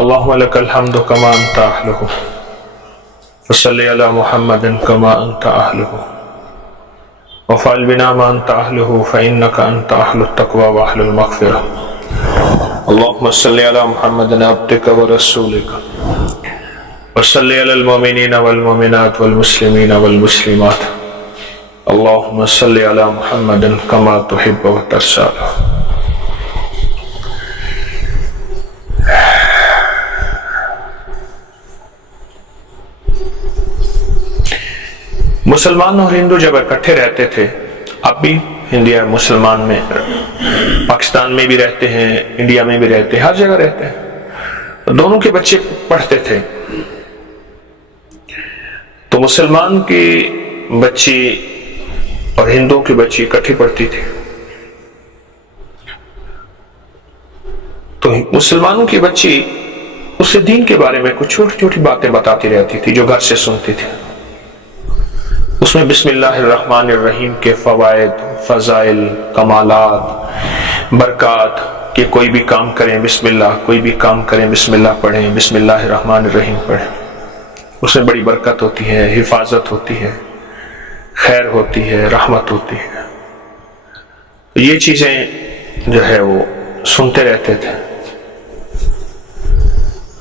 اللهم لك الحمد كما أنت أهله وصل على محمد كما أنت أهله وفعل بنا ما أنت أهله فإنك أنت أهل التقوى وأهل المغفرة. اللهم صل على محمد عبدك ورسولك وصل على المؤمنين والمؤمنات والمسلمين والمسلمات. اللهم صل على محمد كما تحب وترضى. مسلمان اور ہندو جب اکٹھے رہتے تھے، اب بھی انڈیا مسلمان میں پاکستان میں بھی رہتے ہیں، انڈیا میں بھی رہتے ہیں، ہر جگہ رہتے ہیں، دونوں کے بچے پڑھتے تھے، تو مسلمان کی بچی اور ہندو کی بچی اکٹھی پڑھتی تھی، تو مسلمانوں کی بچی اسے دین کے بارے میں کچھ چھوٹی چھوٹی باتیں بتاتی رہتی تھی جو گھر سے سنتی تھی. اس میں بسم اللہ الرحمن الرحیم کے فوائد، فضائل، کمالات، برکات، کہ کوئی بھی کام کریں بسم اللہ، کوئی بھی کام کریں بسم اللہ پڑھیں، بسم اللہ الرحمن الرحیم پڑھیں، اس میں بڑی برکت ہوتی ہے، حفاظت ہوتی ہے، خیر ہوتی ہے، رحمت ہوتی ہے. یہ چیزیں جو ہے وہ سنتے رہتے تھے،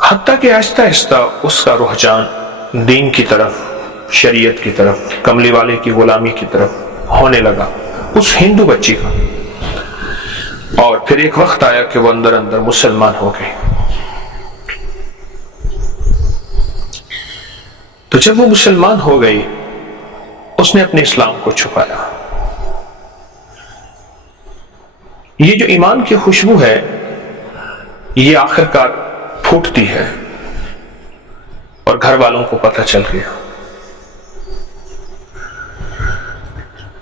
حتیٰ کہ آہستہ آہستہ اس کا رجحان دین کی طرف، شریعت کی طرف، کملی والے کی غلامی کی طرف ہونے لگا اس ہندو بچی کا. اور پھر ایک وقت آیا کہ وہ اندر اندر مسلمان ہو گئی. تو جب وہ مسلمان ہو گئی، اس نے اپنے اسلام کو چھپایا. یہ جو ایمان کی خوشبو ہے یہ آخرکار پھوٹتی ہے، اور گھر والوں کو پتہ چل گیا.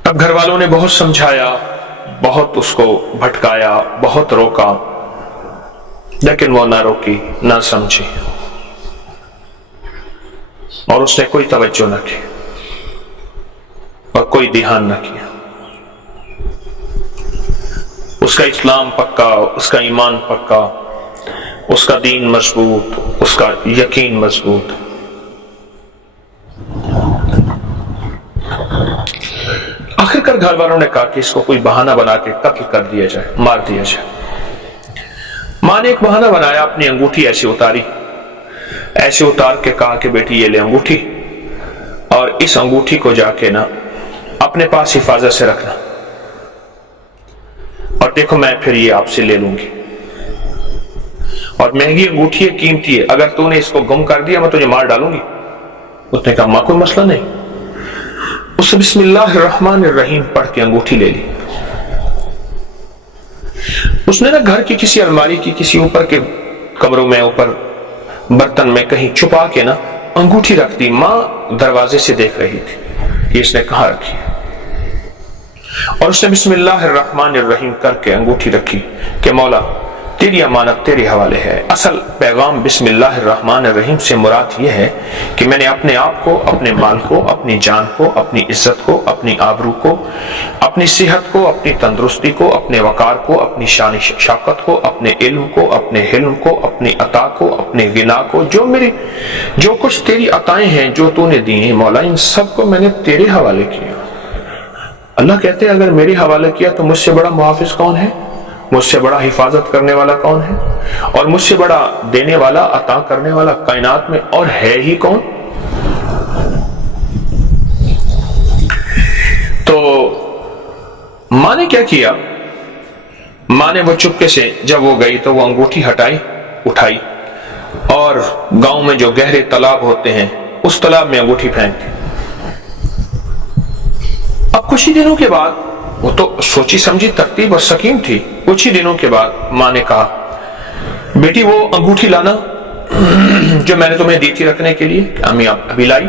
اب گھر والوں نے بہت سمجھایا، بہت اس کو بھٹکایا، بہت روکا، لیکن وہ نہ روکی نہ سمجھی، اور اس نے کوئی توجہ نہ کی اور کوئی دھیان نہ کیا. اس کا اسلام پکا، اس کا ایمان پکا، اس کا دین مضبوط، اس کا یقین مضبوط. آخرکار گھر والوں نے کہا کہ اس کو کوئی بہانہ بنا کے قتل کر دیا جائے، مار دیا جائے. ماں نے ایک بہانہ بنایا، اپنی انگوٹھی ایسے اتاری، ایسے اتار کے کہا کہ بیٹی یہ لے انگوٹھی، اور اس انگوٹھی کو جا کے نا اپنے پاس حفاظت سے رکھنا، اور دیکھو میں پھر یہ آپ سے لے لوں گی، اور مہنگی انگوٹھی ہے، قیمتی ہے، اگر تو نے اس کو گم کر دیا میں تجھے مار ڈالوں گی. اس نے کہا ماں کوئی مسئلہ نہیں. اس نے بسم اللہ الرحمن الرحیم پڑھ کے انگوٹھی لے لی. اس نے نا گھر کی کسی الماری کی کسی اوپر کے کمروں میں، اوپر برتن میں کہیں چھپا کے نا انگوٹھی رکھ دی. ماں دروازے سے دیکھ رہی تھی کہ اس نے کہاں رکھی، اور اس نے بسم اللہ الرحمن الرحیم کر کے انگوٹھی رکھی کہ مولا تیری امانت تیرے حوالے ہے. اصل پیغام بسم اللہ الرحمن الرحیم سے مراد یہ ہے کہ میں نے اپنے آپ کو، اپنے مال کو، اپنی جان کو، اپنی عزت کو، اپنی آبرو کو، اپنی صحت کو، اپنی تندرستی کو، اپنے وقار کو، اپنی شان شوکت کو، اپنے علم کو، اپنے حلم کو، اپنی عطا کو، اپنے غنا کو، جو کچھ تیری عطائیں ہیں جو تو نے دی ہیں مولا، ان سب کو میں نے تیرے حوالے کیا. اللہ کہتے ہیں اگر میرے حوالے کیا تو مجھ سے بڑا محافظ کون ہے، مجھ سے بڑا حفاظت کرنے والا کون ہے، اور مجھ سے بڑا دینے والا، عطا کرنے والا کائنات میں اور ہے ہی کون. تو ماں نے کیا کیا، ماں نے وہ چپکے سے جب وہ گئی تو وہ انگوٹھی ہٹائی، اٹھائی، اور گاؤں میں جو گہرے تالاب ہوتے ہیں اس تالاب میں انگوٹھی پھینک دی. اب کچھ ہی دنوں کے بعد، وہ تو سوچی سمجھی ترتیب اور سکیم تھی، کچھ ہی دنوں کے بعد ماں نے کہا بیٹی وہ انگوٹھی لانا جو میں نے تمہیں دی تھی رکھنے کے لیے. امی آپ ابھی لائی.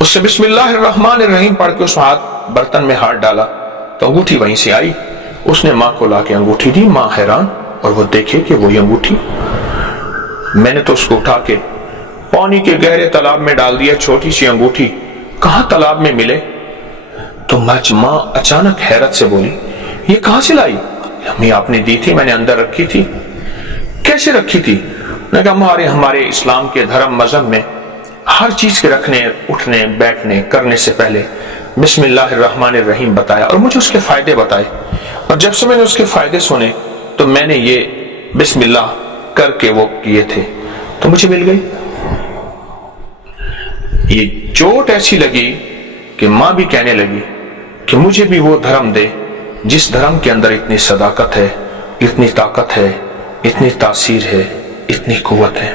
اس نے بسم اللہ الرحمن الرحیم پڑھ کے اس ہاتھ برتن میں ہاتھ ڈالا تو انگوٹھی وہیں سے آئی. اس نے ماں کو لا کے انگوٹھی دی. ماں حیران، اور وہ دیکھے کہ وہی انگوٹھی، میں نے تو اس کو اٹھا کے پانی کے گہرے تالاب میں ڈال دیا. چھوٹی سی انگوٹھی کہاں تالاب میں ملے. تو ماں اچانک حیرت سے بولی یہ کہاں سے لائی؟ امی آپ نے دی تھی، میں نے اندر رکھی تھی. کیسے رکھی تھی؟ نے کہا ہمارے اسلام کے دھرم مذہب میں ہر چیز کے رکھنے اٹھنے بیٹھنے کرنے سے پہلے بسم اللہ الرحمن الرحیم بتایا اور مجھے اس کے فائدے بتائے، اور جب سے میں نے اس کے فائدے سنے تو میں نے یہ بسم اللہ کر کے وہ کیے تھے تو مجھے مل گئی۔ یہ چوٹ ایسی لگی کہ ماں بھی کہنے لگی کہ مجھے بھی وہ دھرم دے جس دھرم کے اندر اتنی صداقت ہے، اتنی طاقت ہے، اتنی تاثیر ہے، اتنی قوت ہے۔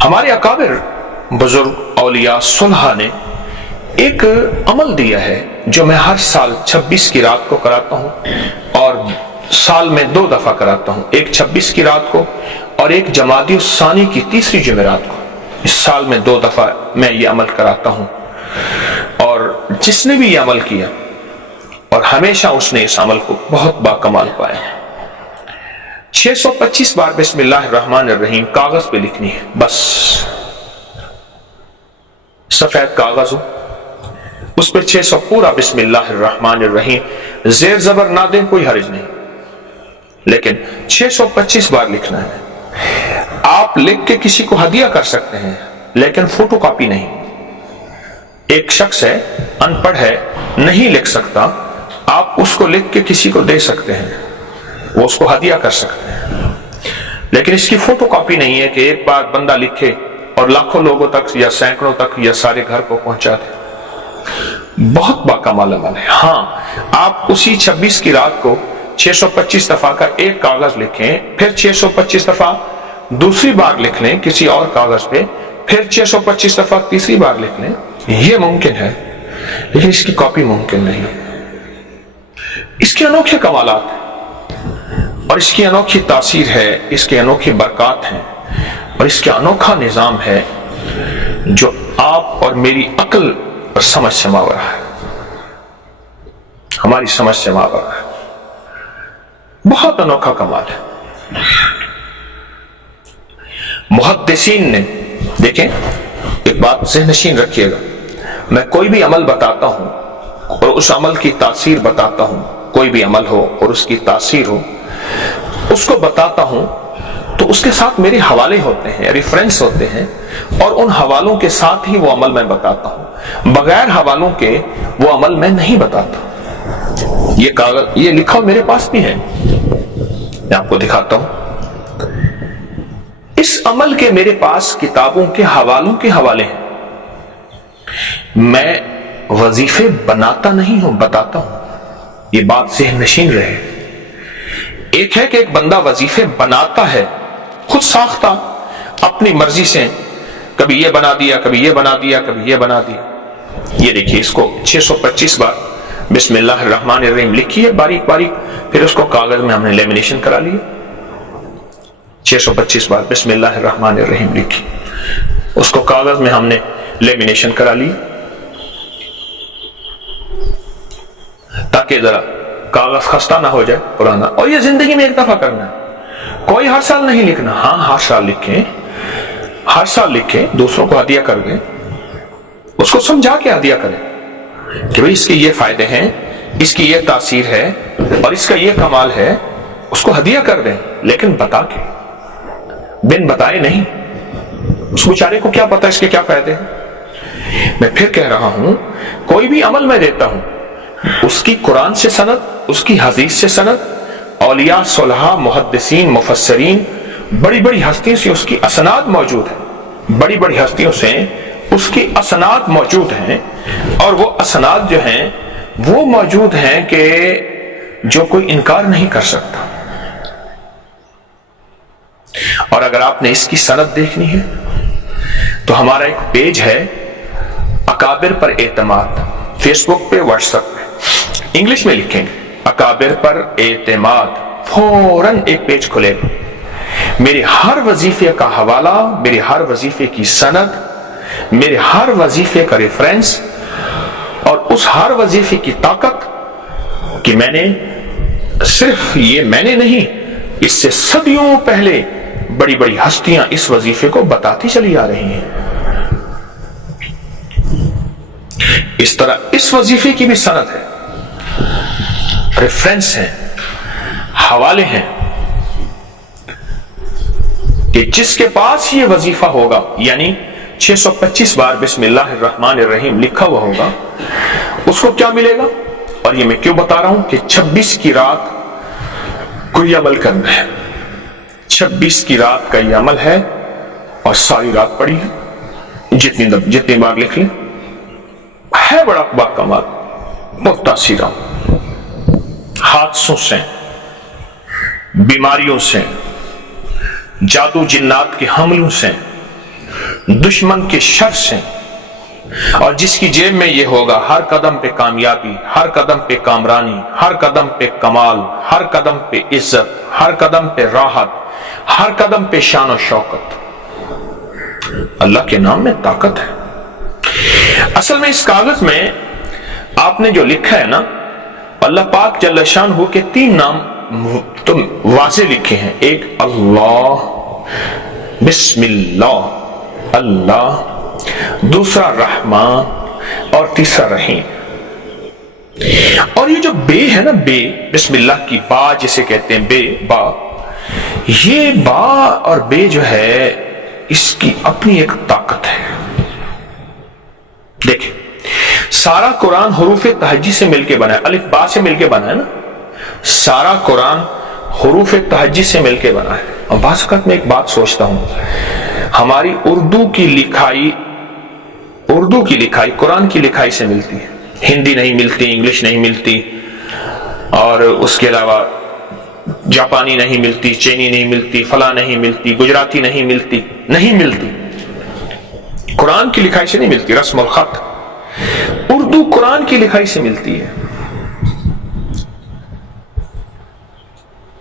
ہمارے اکابر بزرگ اولیاء صلحاء نے ایک عمل دیا ہے جو میں ہر سال 26 کی رات کو کراتا ہوں، اور سال میں 2 دفعہ کراتا ہوں، ایک 26 کی رات کو اور ایک جمادی الثانی کی تیسری جمعرات کو۔ اس سال میں 2 دفعہ میں یہ عمل کراتا ہوں، اور جس نے بھی یہ عمل کیا اور ہمیشہ اس نے اس عمل کو بہت باکمال پایا۔ 625 بار بسم اللہ الرحمن الرحیم کاغذ پہ لکھنی ہے، بس سفید کاغذ ہو، اس پہ 600 پورا بسم اللہ الرحمن الرحیم، زیر زبر نہ دیں کوئی حرج نہیں، لیکن 625 بار لکھنا ہے۔ آپ لکھ کے کسی کو ہدیہ کر سکتے ہیں لیکن فوٹو کاپی نہیں۔ ایک شخص ہے، ان پڑھ ہے، نہیں لکھ سکتا، آپ اس کو لکھ کے کسی کو دے سکتے ہیں، وہ اس کو ہدیہ کر سکتے ہیں، لیکن اس کی فوٹو کاپی نہیں ہے کہ ایک بار بندہ لکھے اور لاکھوں لوگوں تک یا سینکڑوں تک یا سارے گھر کو پہنچا دے۔ بہت باکمال عمل ہے۔ ہاں، آپ اسی 26 کی رات کو 625 دفعہ کا ایک کاغذ لکھیں، پھر 625 دفعہ دوسری بار لکھ لیں کسی اور کاغذ پہ، پھر 625 دفعہ تیسری بار لکھ لیں، یہ ممکن ہے، لیکن اس کی کاپی ممکن نہیں۔ اس کے انوکھے کمالات ہیں، اور اس کی انوکھی تاثیر ہے، اس کے انوکھی برکات ہیں، اور اس کا انوکھا نظام ہے جو آپ اور میری عقل اور سمجھ سے ماورا ہے، ہماری سمجھ سے ماورا ہے۔ بہت انوکھا کمال ہے۔ محدثین نے، دیکھیں ایک بات ذہن نشین رکھیے گا، میں کوئی بھی عمل بتاتا ہوں اور اس عمل کی تاثیر بتاتا ہوں، کوئی بھی عمل ہو اور اس کی تاثیر ہو، اس کو بتاتا ہوں تو اس کے ساتھ میرے حوالے ہوتے ہیں، ریفرنس ہوتے ہیں، اور ان حوالوں کے ساتھ ہی وہ عمل میں بتاتا ہوں، بغیر حوالوں کے وہ عمل میں نہیں بتاتا۔ یہ کاغذ یہ لکھا میرے پاس بھی ہے، میں آپ کو دکھاتا ہوں۔ اس عمل کے میرے پاس کتابوں کے حوالوں کے حوالے ہیں۔ میں وظیفے بناتا نہیں ہوں، بتاتا ہوں، یہ بات ذہن نشین رہے۔ ایک ہے کہ ایک بندہ وظیفے بناتا ہے خود ساختہ اپنی مرضی سے، کبھی یہ بنا دیا، کبھی یہ بنا دیا، کبھی یہ بنا دیا۔ یہ دیکھیے، اس کو 625 بار بسم اللہ الرحمن الرحیم لکھی ہے باریک باریک، پھر اس کو کاغذ میں ہم نے لیمینیشن کرا لی۔ 625 بار بسم اللہ الرحمن الرحیم لکھی، اس کو کاغذ میں ہم نے لیمینیشن کرا لی تاکہ ذرا کاغذ خستہ نہ ہو جائے پرانا، اور یہ زندگی میں ایک دفعہ کرنا ہے، کوئی ہر سال نہیں لکھنا۔ ہاں، ہر سال لکھیں، ہر سال لکھیں، دوسروں کو ہدیہ کر دیں، اس کو سمجھا کے ہدیہ کریں کہ بھئی اس کے یہ فائدے ہیں، اس کی یہ تاثیر ہے اور اس کا یہ کمال ہے، اس کو ہدیہ کر دیں، لیکن بتا کے، بن بتائے نہیں۔ اس بیچارے کو کیا پتا اس کے کیا فائدے ہیں۔ میں پھر کہہ رہا ہوں، کوئی بھی عمل میں دیتا ہوں، اس کی قرآن سے سند، اس کی حدیث سے سند، اولیاء صلحاء محدثین مفسرین بڑی بڑی ہستیوں سے اس کی اسناد موجود ہے، بڑی بڑی ہستیوں سے اس کی اسناد موجود ہیں، اور وہ اسناد جو ہیں وہ موجود ہیں کہ جو کوئی انکار نہیں کر سکتا۔ اور اگر آپ نے اس کی سند دیکھنی ہے تو ہمارا ایک پیج ہے اکابر پر اعتماد، فیس بک پہ، واٹس ایپ پہ، انگلش میں لکھیں گے اکابر پر اعتماد، فوراً ایک پیج کھلے گا، میرے ہر وظیفے کا حوالہ، میرے ہر وظیفے کی سند، میرے ہر وظیفے کا ریفرنس، اور اس ہر وظیفے کی طاقت کہ میں نے صرف یہ میں نے نہیں، اس سے صدیوں پہلے بڑی بڑی ہستیاں اس وظیفے کو بتاتی چلی آ رہی ہیں۔ اس طرح اس وظیفے کی بھی سند ہے، ریفرنس ہیں، حوالے ہیں، کہ جس کے پاس یہ وظیفہ ہوگا، یعنی 625 بار بسم اللہ الرحمن الرحیم لکھا ہوا ہوگا، اس کو کیا ملے گا؟ اور یہ میں کیوں بتا رہا ہوں کہ 26 کی رات کو یہ عمل کرنا ہے، 26 کی رات کا یہ عمل ہے، اور ساری رات پڑی ہے، جتنی بار لکھ لیں، ہے بڑا باکمال، بہت تاثیر حادثوں سے، بیماریوں سے، جادو جنات کے حملوں سے، دشمن کے شر سے، اور جس کی جیب میں یہ ہوگا، ہر قدم پہ کامیابی، ہر قدم پہ کامرانی، ہر قدم پہ کمال، ہر قدم پہ عزت، ہر قدم پہ راحت، ہر قدم پہ شان و شوکت۔ اللہ کے نام میں طاقت ہے۔ اصل میں اس کاغذ میں آپ نے جو لکھا ہے نا، اللہ پاک جل شانہ کے 3 نام تو واضح لکھے ہیں، ایک اللہ، بسم اللہ، اللہ، دوسرا رحمان، اور تیسرا رحیم۔ اور یہ جو بے ہے نا، بے، بسم اللہ کی با جسے کہتے ہیں، بے، با، یہ با اور بے جو ہے اس کی اپنی ایک طاقت ہے۔ دیکھیں، سارا قرآن حروف تہجی سے مل کے بنا ہے، الف با سے مل کے بنا ہے نا، سارا قرآن حروف تہجی سے مل کے بنا ہے۔ اور بعض اوقات میں ایک بات سوچتا ہوں، ہماری اردو کی لکھائی قرآن کی لکھائی سے ملتی ہے، ہندی نہیں ملتی، انگلش نہیں ملتی، اور اس کے علاوہ جاپانی نہیں ملتی، چینی نہیں ملتی، فلاں نہیں ملتی، گجراتی نہیں ملتی، قرآن کی لکھائی سے نہیں ملتی، رسم الخط اردو قرآن کی لکھائی سے ملتی ہے۔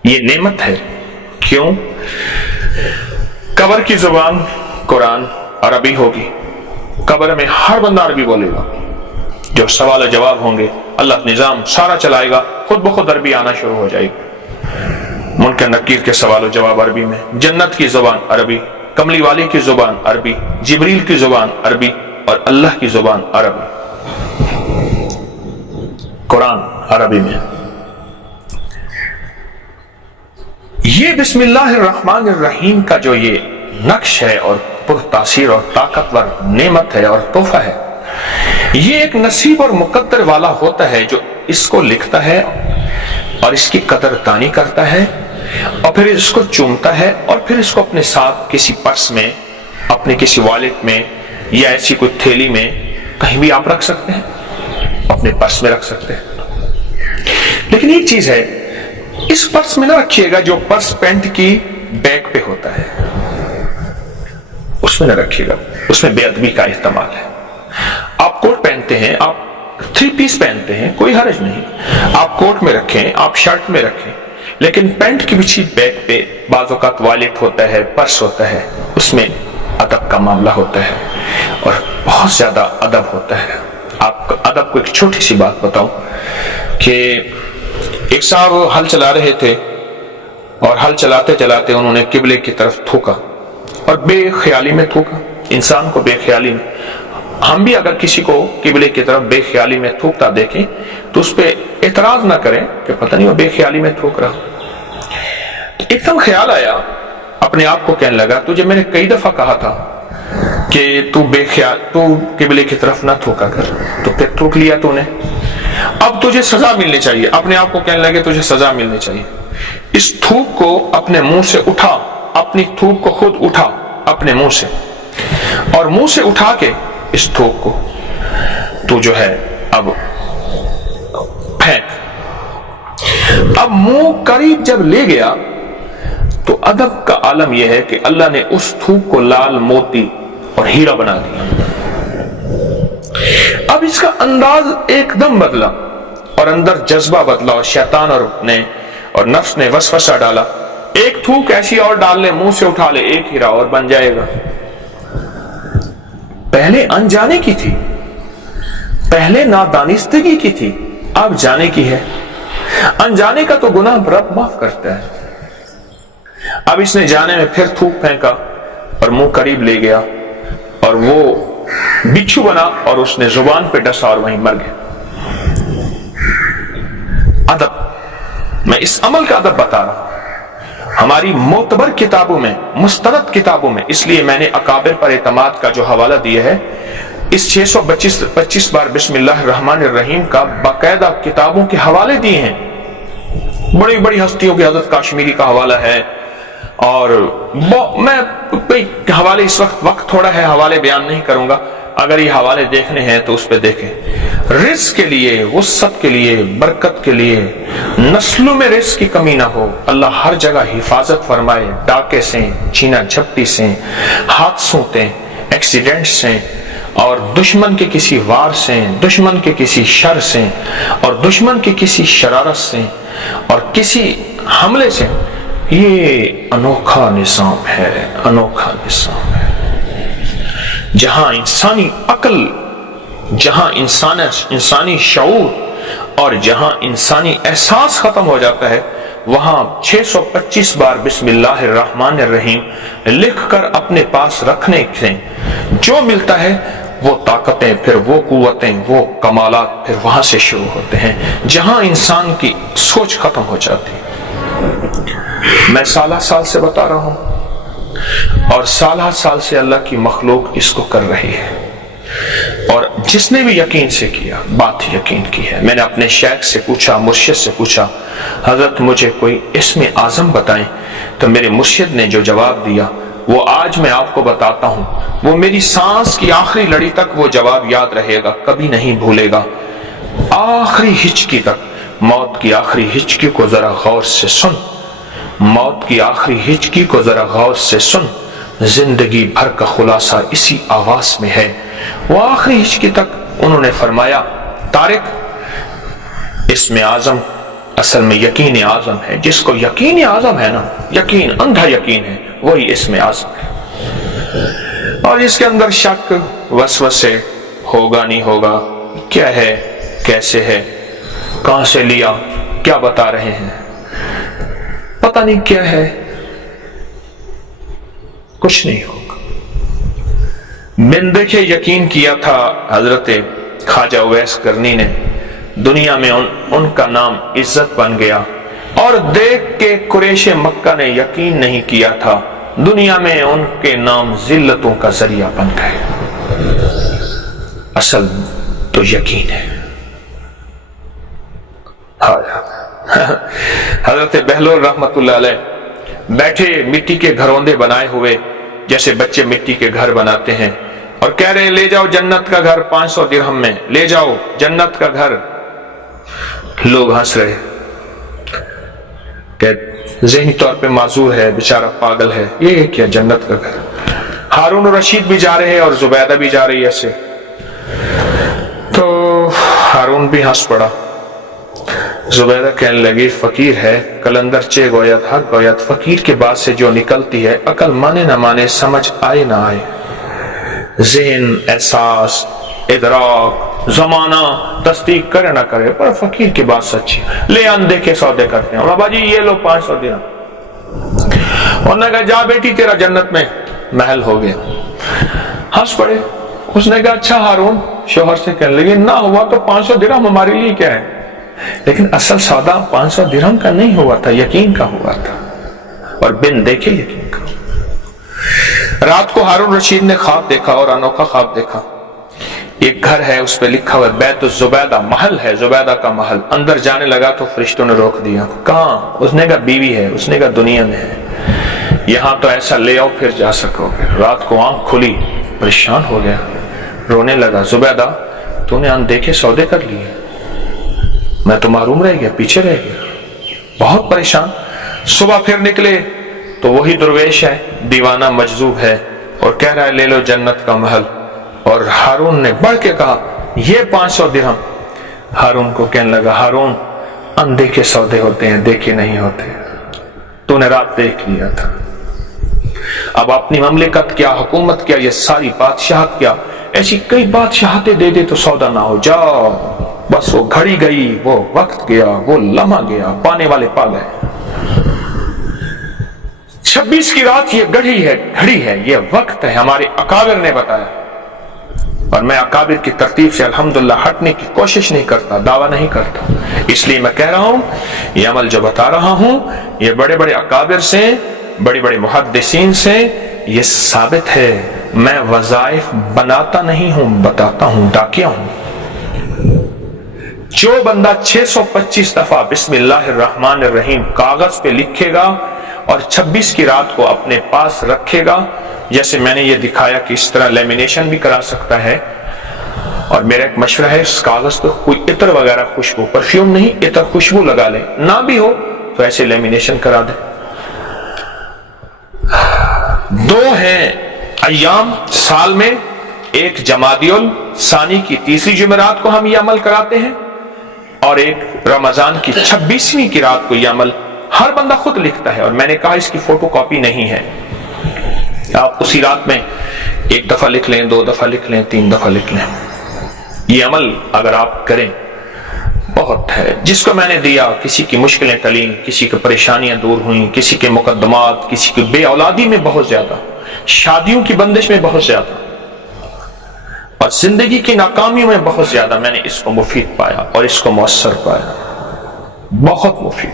یہ نعمت ہے، کیوں؟ قبر کی زبان قرآن عربی ہوگی، قبر میں ہر بندہ عربی بولے گا، جو سوال و جواب ہوں گے اللہ نظام سارا چلائے گا، خود بخود عربی آنا شروع ہو جائے گی، منکر نکیر کے سوال و جواب عربی میں، جنت کی زبان عربی، کملی والے کی زبان عربی، جبریل کی زبان عربی، اور اللہ کی زبان عربی، قرآن عربی میں۔ یہ بسم اللہ الرحمن الرحیم کا جو یہ نقش ہے اور پرتاثیر اور طاقتور نعمت ہے اور تحفہ ہے، یہ ایک نصیب اور مقدر والا ہوتا ہے جو اس کو لکھتا ہے اور اس کی قدر دانی کرتا ہے، اور پھر اس کو چومتا ہے، اور پھر اس کو اپنے ساتھ کسی پرس میں، اپنے کسی والٹ میں، یا ایسی کوئی تھیلی میں کہیں بھی آپ رکھ سکتے ہیں، اپنے پرس میں رکھ سکتے ہیں۔ لیکن ایک چیز ہے، اس پرس میں نہ رکھیے گا جو پرس پینٹ کی بیک پہ ہوتا ہے، اس میں نہ رکھیے گا، اس میں بے ادبی کا احتمال ہے۔ آپ کوٹ پہنتے ہیں، آپ 3 پیس پہنتے ہیں، کوئی حرج نہیں، آپ کوٹ میں رکھیں، آپ شرٹ میں رکھیں، لیکن پینٹ کی پیچھے بیک پہ بعض اوقات والٹ ہوتا ہے، پرس ہوتا ہے، اس میں ادب کا معاملہ ہوتا ہے، اور بہت زیادہ ادب ہوتا ہے۔ آپ کو ادب کو ایک چھوٹی سی بات بتاؤں کہ ایک صاحب ہل چلا رہے تھے، اور ہل چلاتے چلاتے انہوں نے قبلے کی طرف تھوکا، اور بے خیالی میں تھوکا، انسان کو بے خیالی میں، ہم بھی اگر کسی کو قبلے کی طرف بے خیالی میں تھوکتا دیکھیں تو اس پہ اعتراض نہ کریں کہ پتہ نہیں وہ بے خیالی میں تھوک رہا۔ ایک دم خیال آیا، اپنے آپ کو کہنے لگا، تجھے میں نے کئی دفعہ کہا تھا کہ تو قبلے کی طرف نہ تھوکا کر، تو پھر تھوک لیا تو نے، اب تجھے سزا ملنی چاہیے۔ اپنے آپ کو کہنے لگے تجھے سزا ملنی چاہیے، اس تھوک کو اپنے منہ سے اٹھا، اپنی تھوک کو خود اٹھا اپنے منہ سے، اور منہ سے اٹھا کے اس تھوک کو تو جو ہے اب پھینک۔ اب منہ قریب جب لے گیا تو ادب کا عالم یہ ہے کہ اللہ نے اس تھوک کو لال موتی اور ہیرا بنا دیا۔ اب اس کا انداز ایک دم بدلا، اور اندر جذبہ بدلا، اور شیطان اور نفس نے وسوسہ ڈالا، ایک تھوک ایسی اور ڈال لے، منہ سے اٹھا لے، ایک ہیرا اور بن جائے گا۔ پہلے انجانے کی تھی، پہلے نادانستگی کی تھی، اب جانے کی ہے۔ انجانے کا تو گناہ رب معاف کرتا ہے، اب اس نے جانے میں پھر تھوک پھینکا اور منہ قریب لے گیا، اور وہ بچھو بنا اور اس نے زبان پہ ڈسا اور وہیں مر گیا۔ ادب، میں اس عمل کا ادب بتا رہا ہوں۔ ہماری معتبر کتابوں میں، مستند کتابوں میں، اس لیے میں نے اکابر پر اعتماد کا جو حوالہ دیا ہے، اس 625 بار بسم اللہ الرحمن الرحیم کا باقاعدہ کتابوں کے حوالے دیے ہیں، بڑی بڑی ہستیوں کے، حضرت کاشمیری کا حوالہ ہے، اور میں حوالے اس وقت تھوڑا ہے، حوالے بیان نہیں کروں گا، اگر یہ حوالے دیکھنے ہیں تو اس پہ دیکھیں۔ رزق کے لیے، وسعت کے لیے، برکت کے لیے، نسلوں میں رزق کی کمی نہ ہو، اللہ ہر جگہ حفاظت فرمائے، ڈاکے سے، چھینا جھپٹی سے، حادثوں سے، ایکسیڈنٹ سے، اور دشمن کے کسی وار سے، دشمن کے کسی شر سے، اور دشمن کے کسی شرارت سے، اور کسی حملے سے۔ یہ انوکھا نظام ہے، انوکھا نظام ہے، جہاں انسانی عقل، جہاں انسانی شعور اور جہاں انسانی احساس ختم ہو جاتا ہے، وہاں 625 بار بسم اللہ الرحمن الرحیم لکھ کر اپنے پاس رکھنے سے جو ملتا ہے، وہ طاقتیں، پھر وہ قوتیں، وہ کمالات پھر وہاں سے شروع ہوتے ہیں، جہاں انسان کی سوچ ختم ہو جاتی ہے۔ میں سالہ سال سے بتا رہا ہوں، اور سالہ سال سے اللہ کی مخلوق اس کو کر رہی ہے، اور جس نے بھی یقین سے کیا، بات یقین کی ہے۔ میں نے اپنے شیخ سے پوچھا، مرشد سے پوچھا، حضرت مجھے کوئی اسم اعظم بتائیں، تو میرے مرشد نے جو جواب دیا وہ آج میں آپ کو بتاتا ہوں، وہ میری سانس کی آخری لڑی تک وہ جواب یاد رہے گا، کبھی نہیں بھولے گا، آخری ہچکی تک۔ موت کی آخری ہچکی کو ذرا غور سے سن، موت کی آخری ہچکی کو ذرا غور سے سن، زندگی بھر کا خلاصہ اسی آواز میں ہے۔ وہ آخری ہچکی تک انہوں نے فرمایا، طارق، اسم اعظم اصل میں یقین اعظم ہے، جس کو یقین اعظم ہے نا، یقین، اندھا یقین ہے، وہی اسم اعظم ہے، اور اس کے اندر شک، وسوسے، ہوگا نہیں ہوگا، کیا ہے، کیسے ہے، کہاں سے لیا، کیا بتا رہے ہیں، پتہ نہیں کیا ہے، کچھ نہیں ہوگا۔ بن دیکھے یقین کیا تھا حضرت خواجہ اویس کرنی نے، دنیا میں ان کا نام عزت بن گیا، اور دیکھ کے قریش مکہ نے یقین نہیں کیا تھا، دنیا میں ان کے نام ذلتوں کا ذریعہ بن گئے۔ اصل تو یقین ہے۔ حضرت بہلول رحمت اللہ علیہ بیٹھے مٹی کے گھروندے بنائے ہوئے، جیسے بچے مٹی کے گھر بناتے ہیں، اور کہہ رہے ہیں لے جاؤ جنت کا گھر 500 درہم میں، لے جاؤ جنت کا گھر۔ لوگ ہنس رہے کہ ذہنی طور پہ معذور ہے، بیچارہ پاگل ہے، یہ کیا جنت کا گھر۔ ہارون رشید بھی جا رہے ہیں اور زبیدہ بھی جا رہی ہے ایسے، تو ہارون بھی ہنس پڑا، زبیدہ کہنے لگی فقیر ہے، کلندر چے گویت حق گویت، فقیر کے بعد سے جو نکلتی ہے، عقل مانے نہ مانے، سمجھ آئے نہ آئے، ذہن، احساس، ادراک، زمانہ تصدیق کرے نہ کرے، پر فقیر کی بات سچی، لے اندے کے سودے کرتے ہیں، اور بابا جی یہ لو 500 درہم، اور نے کہا جا بیٹی تیرا جنت میں محل ہو گیا۔ ہنس پڑے۔ اس نے کہا اچھا ہارون، شوہر سے کہنے لگے نہ ہوا تو 500 درہم ہمارے لیے کیا ہے، لیکن اصل سودا 500 درہم کا نہیں ہوا تھا، یقین کا ہوا تھا، اور بن دیکھے یقین کا۔ رات کو ہارون رشید نے خواب دیکھا، اور انوکھا خواب دیکھا۔ ایک گھر ہے، اس پہ لکھا ہوا بیت الزبیدہ، محل ہے زبیدہ کا محل۔ اندر جانے لگا تو فرشتوں نے روک دیا، کہاں؟ اس نے کہا بیوی ہے، اس نے کہا دنیا میں ہے، یہاں تو ایسا لے آؤ پھر جا سکو گے۔ رات کو آنکھ کھلی، پریشان ہو گیا، رونے لگا، زبیدہ تو نے اندیکھے سودے کر لیے، میں تو معروم رہ گیا، پیچھے رہ گیا، بہت پریشان۔ صبح پھر نکلے تو وہی درویش ہے، دیوانہ مجذوب ہے، اور کہہ رہا ہے لے لو جنت کا محل، اور ہارون نے بڑھ کے کہا یہ 500 درہم۔ ہارون کو کہنے لگا ہارون اندیکھے سودے ہوتے ہیں، دیکھے نہیں ہوتے، تو نے رات دیکھ لیا تھا، اب اپنی مملکت کیا، حکومت کیا، یہ ساری بادشاہت کیا، ایسی کئی بادشاہتیں دے دے تو سودا نہ ہو، جاؤ بس وہ گھڑی گئی، وہ وقت گیا، وہ لمحہ گیا، پانے والے پا گئے۔ 26 کی رات یہ گھڑی ہے، یہ وقت ہے، ہمارے اکابر نے بتایا۔ اور میں اکابر کی ترتیب سے الحمدللہ ہٹنے کی کوشش نہیں کرتا، دعویٰ نہیں کرتا، اس لیے میں کہہ رہا ہوں یہ عمل جو بتا رہا ہوں یہ بڑے بڑے اکابر سے، بڑے بڑے محدثین سے یہ ثابت ہے۔ میں وظائف بناتا نہیں ہوں، بتاتا ہوں، ڈاکیا ہوں۔ جو بندہ 625 دفعہ بسم اللہ الرحمن الرحیم کاغذ پہ لکھے گا اور 26 کی رات کو اپنے پاس رکھے گا، جیسے میں نے یہ دکھایا کہ اس طرح لیمینیشن بھی کرا سکتا ہے، اور میرا ایک مشورہ ہے اس کاغذ پہ کوئی عطر وغیرہ خوشبو، پرفیوم نہیں، عطر خوشبو لگا لے، نہ بھی ہو تو ایسے لیمینیشن کرا دے۔ 2 ہیں ایام سال میں، ایک جمادی الثانی کی تیسری جمعرات کو ہم یہ عمل کراتے ہیں، اور ایک رمضان کی 26ویں کی رات کو یہ عمل ہر بندہ خود لکھتا ہے، اور میں نے کہا اس کی فوٹو کاپی نہیں ہے، آپ اسی رات میں 1 دفعہ لکھ لیں، 2 دفعہ لکھ لیں، 3 دفعہ لکھ لیں۔ یہ عمل اگر آپ کریں بہت ہے، جس کو میں نے دیا، کسی کی مشکلیں ٹلیں، کسی کی پریشانیاں دور ہوئیں، کسی کے مقدمات، کسی کی بے اولادی میں بہت زیادہ، شادیوں کی بندش میں بہت زیادہ، اور زندگی کی ناکامیوں میں بہت زیادہ میں نے اس کو مفید پایا اور اس کو مؤثر پایا، بہت مفید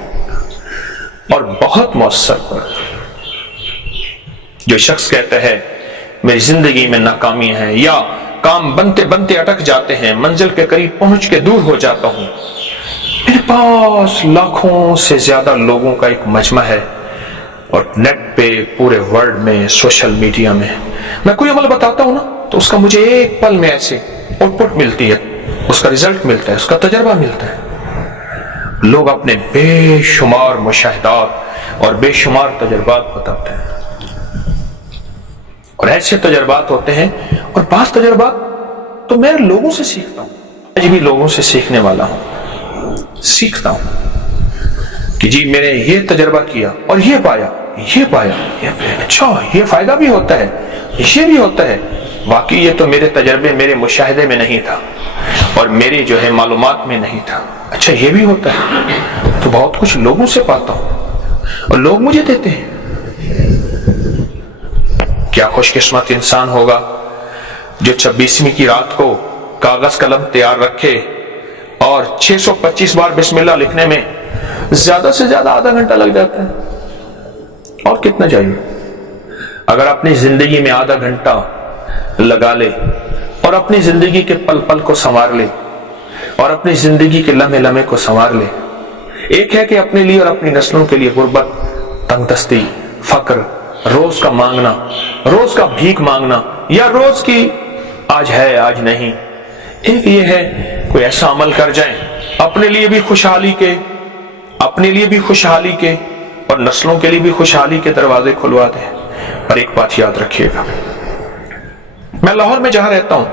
اور بہت مؤثر پایا۔ جو شخص کہتا ہے میری زندگی میں ناکامیاں ہیں، یا کام بنتے بنتے اٹک جاتے ہیں، منزل کے قریب پہنچ کے دور ہو جاتا ہوں، میرے پاس لاکھوں سے زیادہ لوگوں کا ایک مجمع ہے، اور نیٹ پہ پورے ورلڈ میں، سوشل میڈیا میں کوئی عمل بتاتا ہوں نا تو اس کا مجھے ایک پل میں ایسے آؤٹ پٹ ملتی ہے، اس کا ریزلٹ ملتا ہے، اس کا تجربہ ملتا ہے۔ لوگ اپنے بے شمار مشاہدات اور بے شمار تجربات بتاتے ہیں، اور ایسے تجربات ہوتے ہیں، اور بعض تجربات تو میں لوگوں سے سیکھتا ہوں، آج بھی لوگوں سے سیکھنے والا ہوں، سیکھتا ہوں کہ جی میں نے یہ تجربہ کیا اور یہ پایا، اچھا یہ فائدہ بھی ہوتا ہے، یہ بھی ہوتا ہے، واقعی یہ تو میرے تجربے، میرے مشاہدے میں نہیں تھا، اور میری جو ہے معلومات میں نہیں تھا، اچھا یہ بھی ہوتا ہے، تو بہت کچھ لوگوں سے پاتا ہوں اور لوگ مجھے دیتے ہیں۔ کیا خوش قسمت انسان ہوگا جو 26ویں کی رات کو کاغذ قلم تیار رکھے اور 625 بار بسم اللہ لکھنے میں زیادہ سے زیادہ آدھا گھنٹہ لگ جاتا ہے، اور کتنا چاہیے؟ اگر اپنی زندگی میں آدھا گھنٹہ لگا لے اور اپنی زندگی کے پل پل کو سنوار لے اور اپنی زندگی کے لمحے لمحے کو سنوار لے، ایک ہے کہ اپنے لیے اور اپنی نسلوں کے لیے غربت، تنگ دستی، فقر، روز کا مانگنا، روز کا بھیک مانگنا، یا روز کی آج ہے آج نہیں، ایک یہ ہے کوئی ایسا عمل کر جائیں اپنے لیے بھی خوشحالی کے اور نسلوں کے لیے بھی خوشحالی کے دروازے کھلوا دیں۔ اور ایک بات یاد رکھیے گا، میں لاہور میں جہاں رہتا ہوں،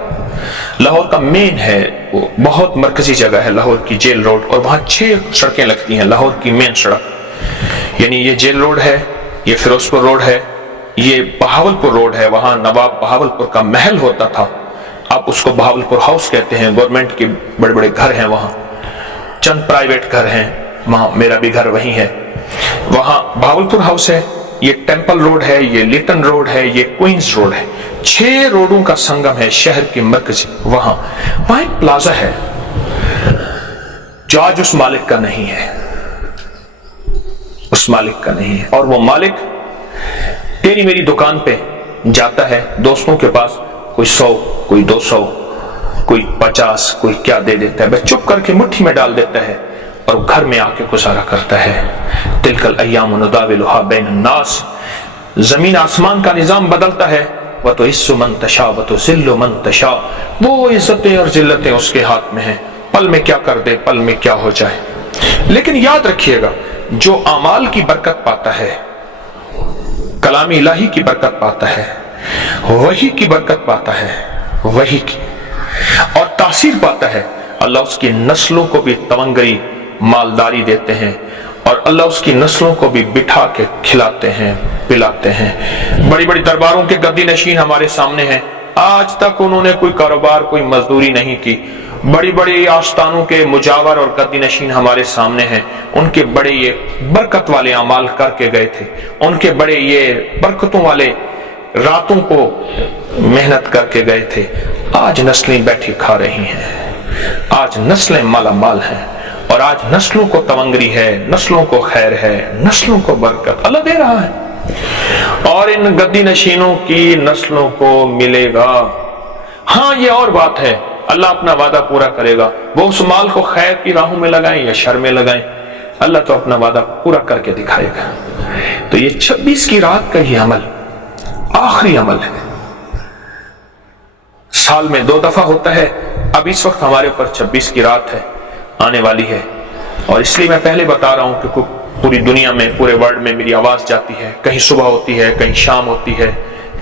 لاہور کا مین ہے، وہ بہت مرکزی جگہ ہے، لاہور کی جیل روڈ، اور وہاں 6 سڑکیں لگتی ہیں، لاہور کی مین سڑک، یعنی یہ جیل روڈ ہے، یہ فیروز پور روڈ ہے، یہ بہاولپور روڈ ہے، وہاں نواب بہاولپور کا محل ہوتا تھا، آپ اس کو بہاولپور ہاؤس کہتے ہیں، گورنمنٹ کے بڑے بڑے گھر ہیں وہاں، چند پرائیویٹ گھر ہیں، وہاں میرا بھی گھر وہیں ہے، وہاں بہاولپور ہاؤس ہے، یہ ٹیمپل روڈ ہے، یہ لیٹن روڈ ہے، یہ کوئنز روڈ ہے، 6 روڈوں کا سنگم ہے شہر کے مرکز، وہاں ایک پلازا ہے جو آج اس مالک کا نہیں ہے، اس مالک کا نہیں ہے، اور وہ مالک تیری میری دکان پہ جاتا ہے دوستوں کے پاس، کوئی 100 کوئی 200 کوئی 50 کوئی کیا دے دیتا ہے، بس چپ کر کے مٹھی میں ڈال دیتا ہے اور گھر میں آ کے گزارا کرتا ہے۔ تلک الایام نداولھا بین الناس، زمین آسمان کا نظام بدلتا ہے، وتعز من تشاء وتذل من تشاء، وہ عزتیں اور ذلتیں اس کے ہاتھ میں ہیں، پل میں کیا کر دے، پل میں کیا ہو جائے۔ لیکن یاد رکھیے گا، جو اعمال کی برکت پاتا ہے، کلام الہی کی برکت پاتا ہے، وحی کی برکت پاتا ہے، وحی کی اور تاثیر پاتا ہے، اللہ اس کی نسلوں کو بھی تونگری مالداری دیتے ہیں، اور اللہ اس کی نسلوں کو بھی بٹھا کے کھلاتے ہیں، پلاتے ہیں۔ بڑی بڑی درباروں کے گدی نشین ہمارے سامنے ہیں، آج تک انہوں نے کوئی کاروبار، کوئی مزدوری نہیں کی، بڑی بڑی آستانوں کے مجاور اور گدی نشین ہمارے سامنے ہیں، ان کے بڑے یہ برکت والے اعمال کر کے گئے تھے، ان کے بڑے یہ برکتوں والے راتوں کو محنت کر کے گئے تھے، آج نسلیں بیٹھی کھا رہی ہیں، آج نسلیں مالا مال ہیں، اور آج نسلوں کو تونگری ہے، نسلوں کو خیر ہے، نسلوں کو برکت اللہ دے رہا ہے، اور ان گدی نشینوں کی نسلوں کو ملے گا۔ ہاں یہ اور بات ہے، اللہ اپنا وعدہ پورا کرے گا، وہ اس مال کو خیر کی راہوں میں لگائیں یا شر میں لگائیں، اللہ تو اپنا وعدہ پورا کر کے دکھائے گا۔ تو یہ 26 کی رات کا یہ عمل آخری عمل ہے، سال میں 2 دفعہ ہوتا ہے۔ اب اس وقت ہمارے اوپر 26 کی رات ہے، آنے والی ہے، اور اس لیے میں پہلے بتا رہا ہوں کہ پوری دنیا میں، پورے ورلڈ میں میری آواز جاتی ہے، کہیں صبح ہوتی ہے، کہیں شام ہوتی ہے،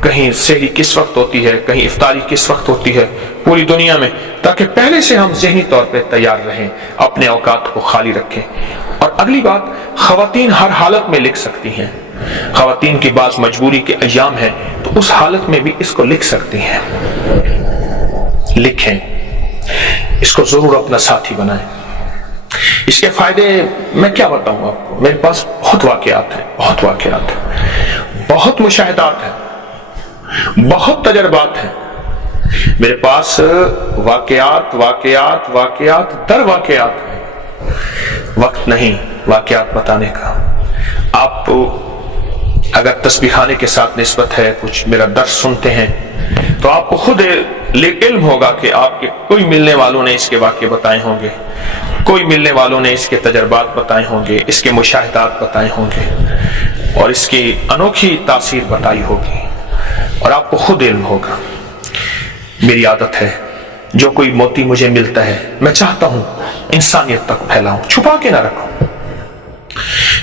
کہیں سحری کس وقت ہوتی ہے، کہیں افطاری کس وقت ہوتی ہے، پوری دنیا میں، تاکہ پہلے سے ہم ذہنی طور پہ تیار رہیں، اپنے اوقات کو خالی رکھیں۔ اور اگلی بات، خواتین ہر حالت میں لکھ سکتی ہیں، خواتین کی بعض مجبوری کے ایام ہیں تو اس حالت میں بھی اس کو لکھ سکتی ہیں، لکھیں، اس کو ضرور اپنا ساتھی بنائیں۔ اس کے فائدے میں کیا بتاؤں آپ کو، میرے پاس بہت واقعات ہیں، بہت واقعات ہیں، بہت مشاہدات ہیں، بہت تجربات ہیں، میرے پاس واقعات واقعات واقعات در واقعات ہیں، وقت نہیں واقعات بتانے کا۔ آپ اگر تسبیح خانے کے ساتھ نسبت ہے، کچھ میرا درس سنتے ہیں تو آپ کو خود علم ہوگا کہ آپ کے کوئی ملنے والوں نے اس کے واقعے بتائے ہوں گے، کوئی ملنے والوں نے اس کے تجربات بتائے ہوں گے، اس کے مشاہدات بتائے ہوں گے، اور اس کی انوکھی تاثیر بتائی ہوگی، اور آپ کو خود علم ہوگا۔ میری عادت ہے، جو کوئی موتی مجھے ملتا ہے میں چاہتا ہوں انسانیت تک پھیلاؤں، چھپا کے نہ رکھوں،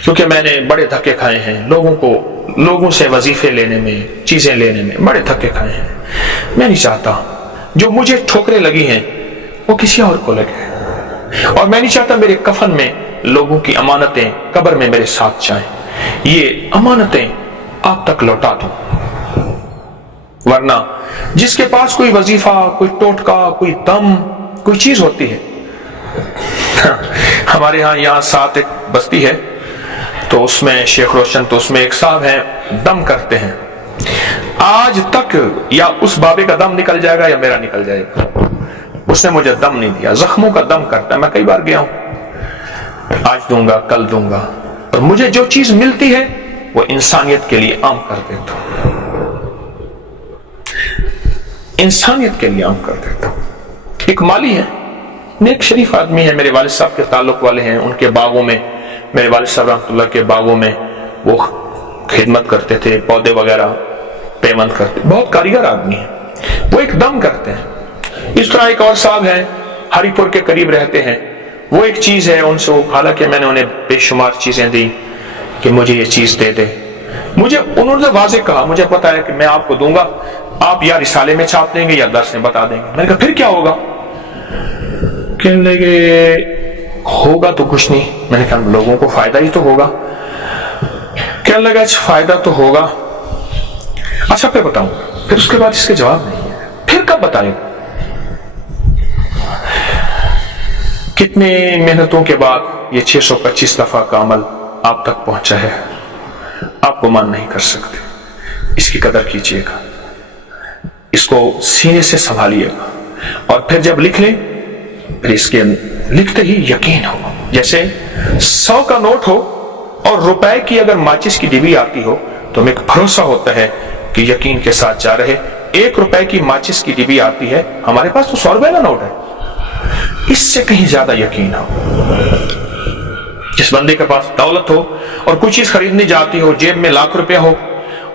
کیونکہ میں نے بڑے دھکے کھائے ہیں، لوگوں سے وظیفے لینے میں، چیزیں لینے میں بڑے دھکے کھائے ہیں۔ میں نہیں چاہتا جو مجھے ٹھوکریں لگی ہیں وہ کسی اور کو لگے، اور میں نہیں چاہتا میرے کفن میں لوگوں کی امانتیں قبر میں میرے ساتھ جائیں، یہ امانتیں آپ تک لوٹا دوں۔ ورنہ جس کے پاس کوئی وظیفہ، کوئی ٹوٹکا، کوئی دم، کوئی چیز ہوتی ہے، ہمارے ہاں یہاں ساتھ ایک بستی ہے تو اس میں شیخ روشن، تو اس میں ایک صاحب ہیں دم کرتے ہیں، آج تک یا اس بابے کا دم نکل جائے گا یا میرا نکل جائے گا، اس نے مجھے دم نہیں دیا، زخموں کا دم کرتا ہے، میں کئی بار گیا ہوں، آج دوں گا کل دوں گا، اور مجھے جو چیز ملتی ہے وہ انسانیت کے لیے عام کر دیتا ہوں، انسانیت کے لیے عام کر دیتا ہوں۔ ایک مالی ہے، نیک شریف آدمی ہے، میرے والد صاحب کے تعلق والے ہیں، ان کے باغوں میں، میرے والد صاحب رحمۃ اللہ کے باغوں میں وہ خدمت کرتے تھے، پودے وغیرہ پیمند کرتے، بہت کاریگر آدمی ہیں، وہ ایک دم کرتے ہیں۔ اس طرح ایک اور صاحب ہیں، ہری پور کے قریب رہتے ہیں، وہ ایک چیز ہے ان سے، حالانکہ میں نے انہیں بے شمار چیزیں دی کہ مجھے یہ چیز دے دے، انہوں نے واضح کہا، مجھے پتا ہے کہ میں آپ کو دوں گا، آپ یا رسالے میں چھاپ دیں گے یا درس میں بتا دیں گے۔ میں نے کہا پھر کیا ہوگا؟ کہنے لگے ہوگا تو کچھ نہیں۔ میں نے کہا لوگوں کو فائدہ ہی تو ہوگا۔ کہنے لگا فائدہ تو ہوگا، اچھا پھر بتاؤں گا۔ پھر اس کے بعد اس کے جواب نہیں ہے، پھر کب بتائے گا؟ کتنے محنتوں کے بعد یہ 625 دفعہ کا عمل آپ تک پہنچا ہے، آپ کو مان نہیں کر سکتے۔ اس کی قدر کیجئے گا، اس کو سینے سے سنبھالیے گا، اور پھر جب لکھ لیں پھر اس کے لکھتے ہی یقین ہو، جیسے 100 کا نوٹ ہو اور روپے کی اگر ماچس کی ڈبی آتی ہو تو ہمیں ایک بھروسہ ہوتا ہے کہ یقین کے ساتھ جا رہے، 1 روپے کی ماچس کی ڈبی آتی ہے، ہمارے پاس تو 100 روپے کا نوٹ ہے، اس سے کہیں زیادہ یقین ہو۔ جس بندے کے پاس دولت ہو اور کوئی چیز خریدنی جاتی ہو، جیب میں لاکھ روپیہ ہو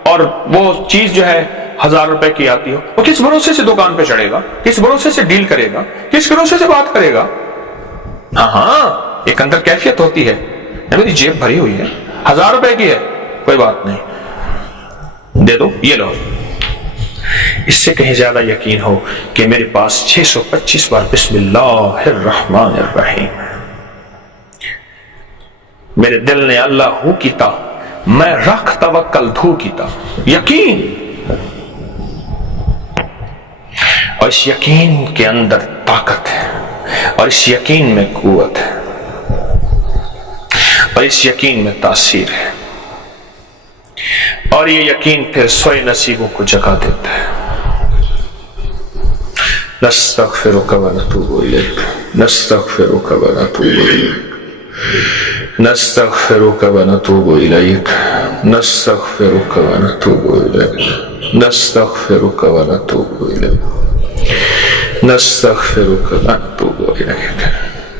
اور وہ چیز جو ہے 1000 روپے کی آتی ہو، وہ کس بھروسے سے دکان پہ چڑھے گا، کس بھروسے سے ڈیل کرے گا، کس بھروسے سے بات کرے گا؟ ہاں ایک اندر کیفیت ہوتی ہے، میری جیب بھری ہوئی ہے، 1000 روپے کی ہے، کوئی بات نہیں، دے دو، یہ لو۔ اس سے کہیں زیادہ یقین ہو کہ میرے پاس 625 بار بسم اللہ الرحمن الرحیم، میرے دل نے اللہ ہو کیتا، میں رکھ توکل دھو کیتا، یقین، اور اس یقین کے اندر طاقت ہے، اور اس یقین میں قوت ہے، اور اس یقین میں تاثیر ہے، اور یہ یقین پھر سوئے نصیبوں کو جگا دیتا ہے۔ نستغفرك ونتوب إليك نستغفرك ونتوب إليك نستغفرك ونتوب إليك نستغفرك ونتوب إليك نستغفرك ونتوب إليك نستغفرك ونتوب إليك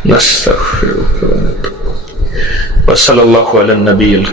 نستغفرك ونتوب. وصلى الله على النبي الكريم.